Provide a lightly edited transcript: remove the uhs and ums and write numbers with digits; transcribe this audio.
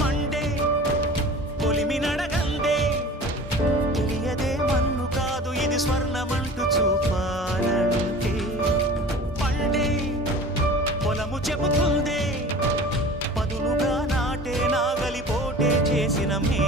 Monday పొలిమి నడగందే తెలియదే మన్ను కాదు ఇది స్వర్ణమంటూ చూపాలంటే పండే పొలము చెబుతుందే పదునుగా నాటే నాగలి పోటే చేసిన మే